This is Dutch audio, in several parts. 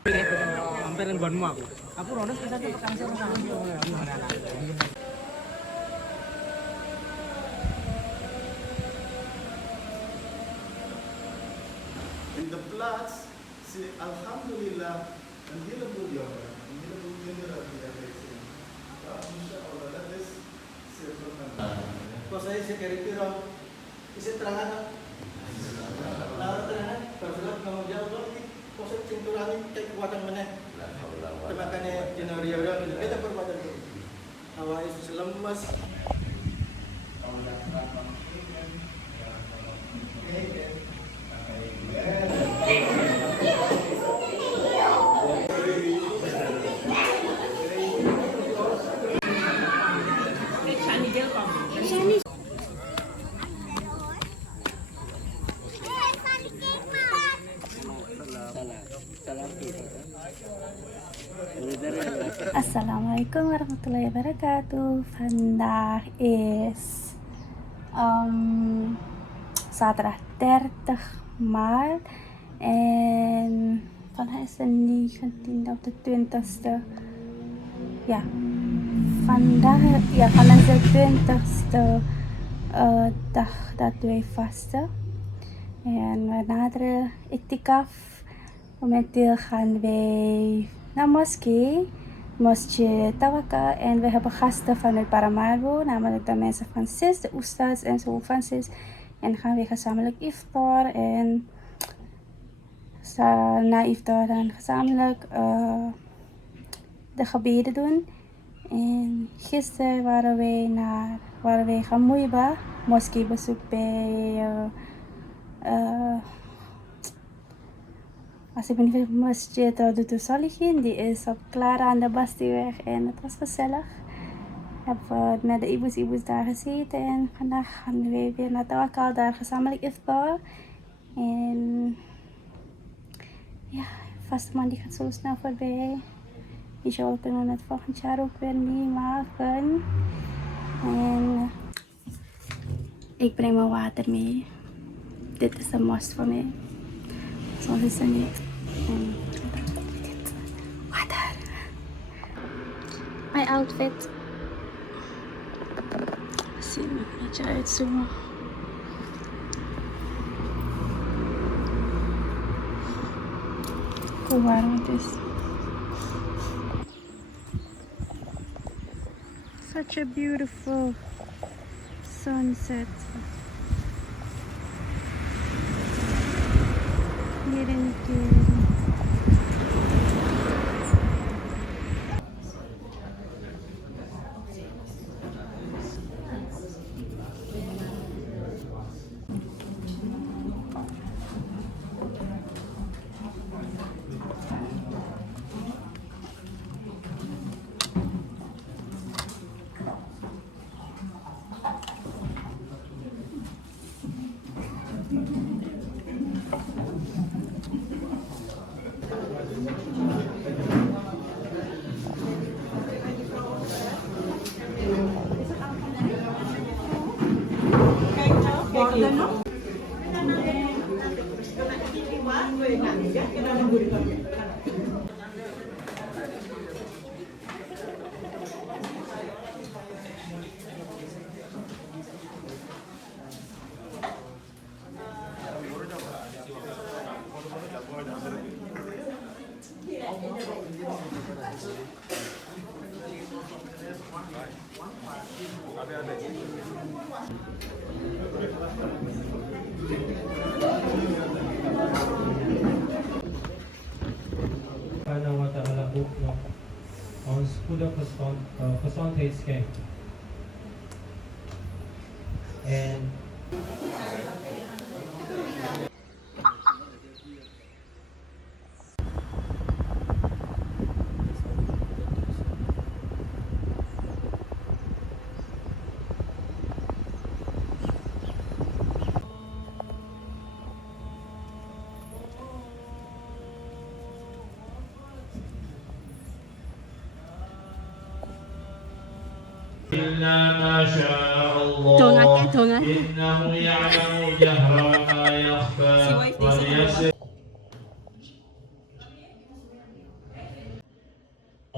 Hampir nggonmu aku. Aku rono bisa tekan sing In the floods, say Alhamdulillah, and heal a good yoga, and heal a good general everything. Inshallah, that is say from Kau saya kira-kira isi terangan, terangan, kalau kamu jauh lagi, kau saya cinturangi kekuatan mana? Temakannya jenario orang itu kita perbuatan itu. Awal itu lemas. Assalamualaikum warahmatullahi wabarakatuh. Vandaag is zaterdag 30 maart en vandaag is de 19e of de 20e. Ja, vandaag is de 20e dag dat wij vasten. En we naderen itikaf. Momenteel gaan wij naar Mosje Tawaka, en we hebben gasten vanuit Paramaribo, namelijk de mensen van SIS, de oestads en zo van SIS. En gaan we gezamenlijk iftar en na iftar dan gezamenlijk de gebeden doen. En gisteren waren wij gaan Muiba, moskeebezoek bij als ik ben niet Masjid Dutu Solihin, die is op Clara aan de Bastieweg en het was gezellig. We hebben met de iboes daar gezeten en vandaag gaan we weer naar Tawakal, daar gezamenlijk iftar. En ja, vaste man die gaat zo snel voorbij. Inshallah kunnen we het volgend jaar ook weer meemaken. En ik breng mijn water mee. Dit is een must voor mij. Zoals is er niet. Water. Mijn outfit. Zie me een beetje uitzoomen. Hoe warm het is. Such a beautiful sunset. Hier in de kering. Wat ta'ala ook nog ons spoedige gezondheid schenkt. En إلا ما شاء الله إنه يعلم جهر ما يخفى وليسر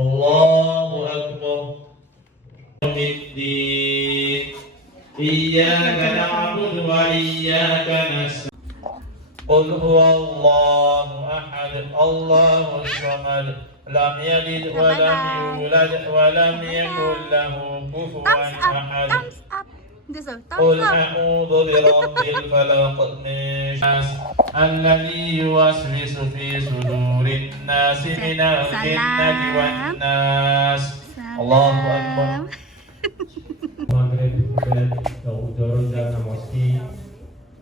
الله أكبر. الدين إياك نعبد وإياك نستعين. قل هو الله أحد الله الصمد لم يلد ولم يولد ولم يكن له كفوا أحد. قل أعوذ برب الفلق من شر الذي يوسوس في صدور الناس من الجنة والناس. الله أكبر. Maghrib dan udara namosti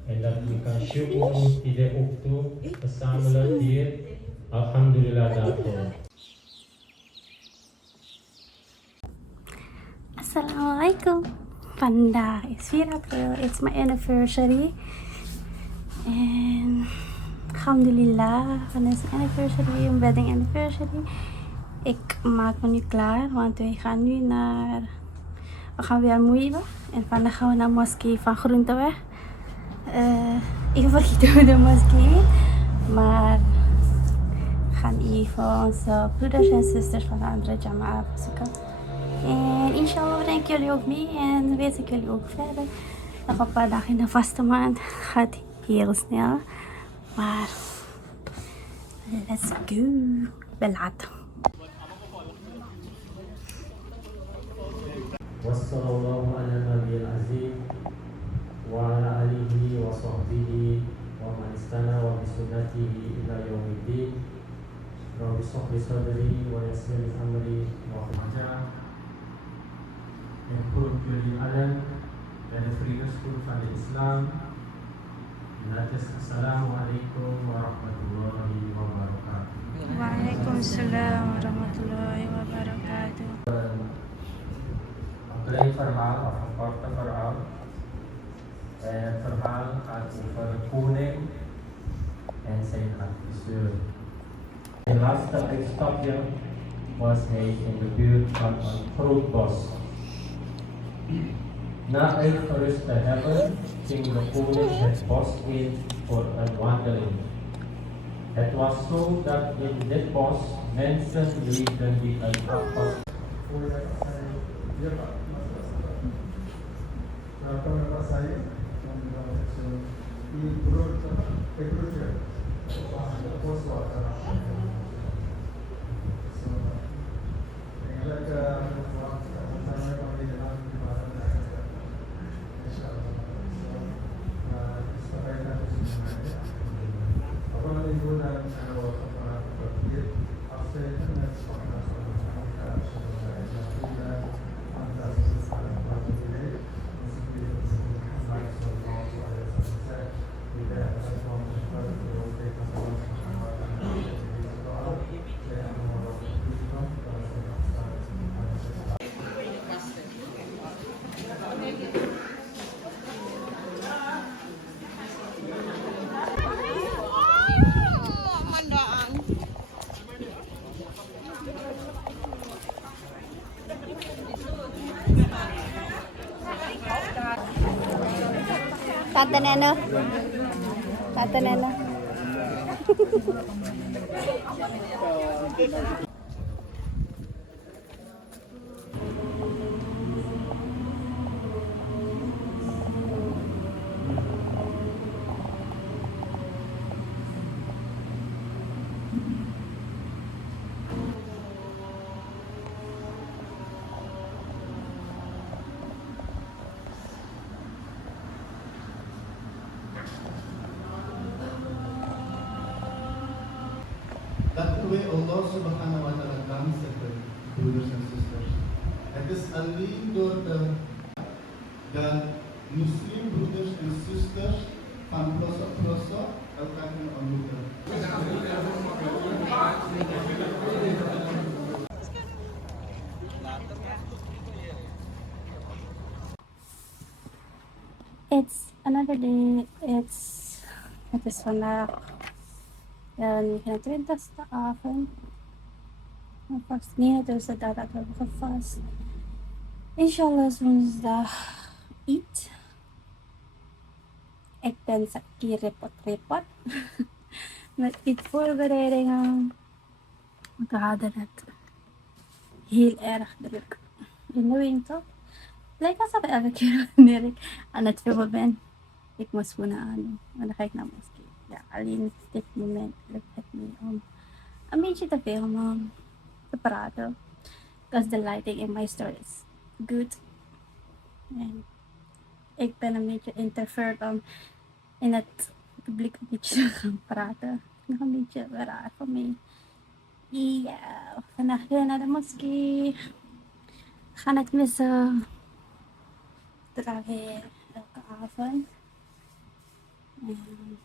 en dat we kan syukur tidak uktu verzamelen hier. Alhamdulillah daarvoor. Assalamualaikum. Vandaag is 4 april. It's my anniversary. En alhamdulillah, van is anniversary, een wedding anniversary. Ik maak me nu klaar, want we gaan weer moeien. En vandaag gaan we naar de moskee van Groenteweg. Ik vergeet door de moskee. Maar we gaan even onze broeders en zusters van de andere jama'a bezoeken. En inshallah breng ik jullie ook mee en wens ik jullie ook verder. Nog een paar dagen in de vaste maand. Gaat heel snel. Maar let's go. Belat. Wassallallahu ala nabiyil azim wa ala alihi wa sahbihi wa man istana wa bisunnatihi ila yaumiddin. Rabbi shrah li sadri wa yassir li amri wa yang perlu jullie allen bij de Vriendenstoel van de Islam. En dat is Assalaamu alaikum wa rahmatullahi wa barakatuh. Waalaikumsalam warahmatullahi wabarakatuh. Een klein verhaal of een korte verhaal. En het verhaal gaat over de koning en zijn adviseur. Zijn laatste uitstapje was hij in de buurt van een groot bos. Na uitgerust te hebben, ging de koning het bos in voor een wandeling. Het was zo dat in dit bos mensen leefden die een afval. Tante Neno. Tante Neno. That's the way Allah subhanahu wa ta'ala comes at the brothers and sisters. Het is alleen door de moslimbroeders en zusters van pelosok elkaar kunnen ontmoeten. It's another day. Het is vandaag de 29e avond. Vast 29e dag dat we hebben gevast. Inshallah is woensdag Eid. Ik ben hier repot met iets voorbereidingen. We hadden het heel erg druk in de winter. Lijkt alsof elke keer wanneer ik aan het filmen ben, ik mijn schoenen aan doen. En dan ga ik naar de moskee. Ja, alleen dit moment lukt het niet om een beetje te filmen, te praten. Because the lighting in my store is good. En ik ben een beetje introvert om in het publiek een beetje te gaan praten. Nog een beetje raar voor mij. Ja, vandaag weer naar de moskee. We gaan het missen. Weer elke avond. En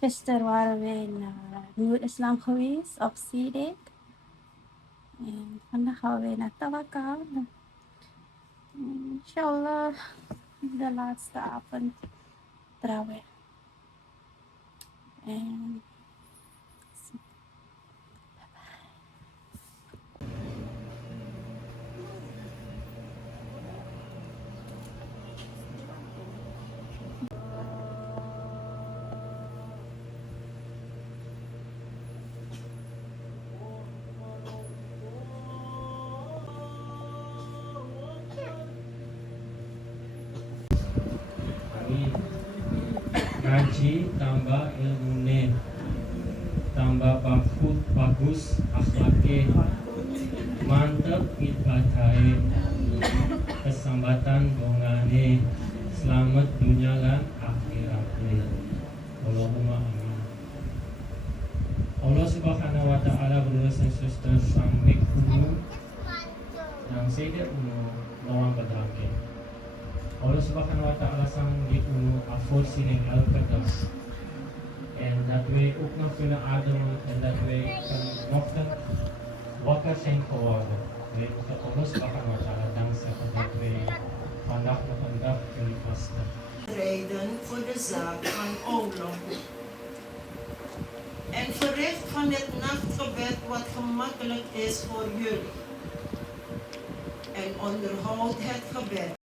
gisteren waren we naar Nieuw Islam geweest op Sidik. En vandaag gaan we weer naar Tawakal. Inshallah, de laatste avond trouwen. En Amin. Ngaji tambah ilmune, tambah bagus akhlake, mantep ibadahe, kesambatan dongane, selamat dunia lan akhirate. Allahumma amin. Allah Subhanahu wa taala berusaha suster sampai kuno yang saya uno orang berdakwah. Allah Subhanahu wa taala sang di uno afford sining al-qadas. And that way ook nog kunnen ademen en dat way kan mochten wakker zijn geworden. Weet dat Allah Subhanahu wa taala dankzij dat wij vandaag nog een dag kunnen vasten. Strijden voor de zaak van Allah. En verricht van het nachtgebed wat gemakkelijk is voor jullie. En onderhoud het gebed.